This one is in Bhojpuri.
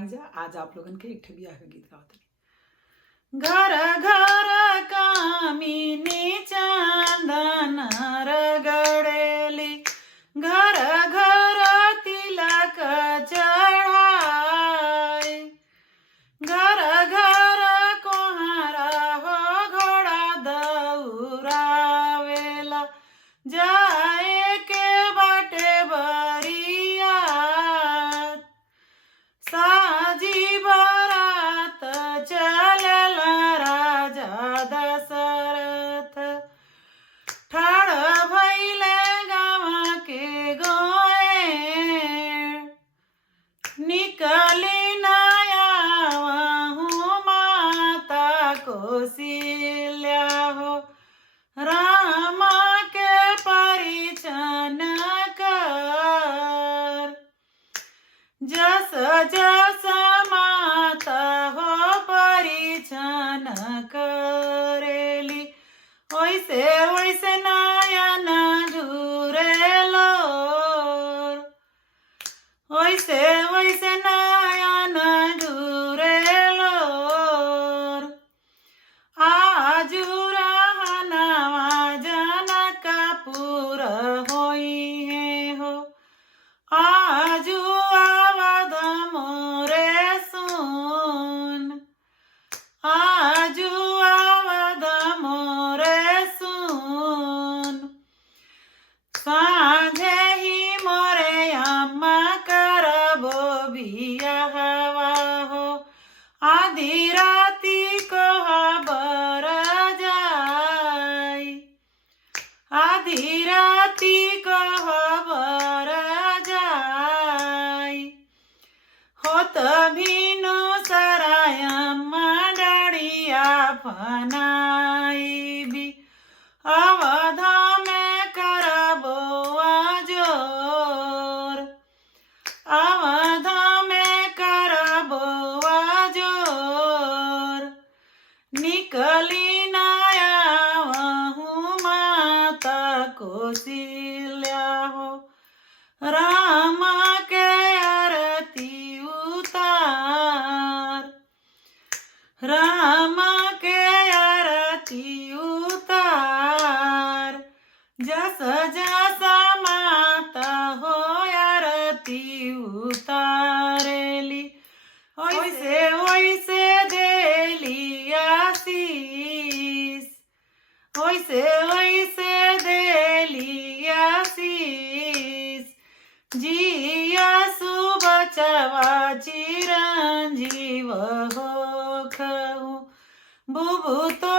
आई जा आज आप लोगन के एक ठे बियाह के गीत गावत हनी। घर घर कामिनी चंदन रगड़ेली, घर घर तिलक चढ़ाई, घर घर कोहरा हो घोड़ा दौरावेला, जाए के बाटे बरियात, साजी बारात चलला राजा दशरथ, ठाड़ भइले गाँव के गोएण, निकली नयावहु माता कौशल्या हो, रामा के परिचन कर, जस जस माता हो परिचन करेली, ओइसे ओइसे नयन झुरे लोर, ओइसे ओइसे नयन झुरे लोर, आजु रहनवा जनकपुर होई है हो, आजु अवध मोरे सुन, आजु अवध मोरे सुन, साँझे ही मोरे अम्मा करबो बियाहवा हो, आधी राती को खबर जाई, आधी राती को खबर जाई, होत भीनु सराय मंडड़िया फनाईबी, अवध में करबो अजोर, अवध में करबो अजोर, निकली नयावहु माता कौशल्या हो, रामा के आरती उतार, रामा के आरती उतार, जस जस माता हो आरती उतारेली, ओइसे ओइसे देली आशीष, ओइसे ओइसे देली आशीष, जियासु बचवा चिरंजीव हो खहु, बुबु तो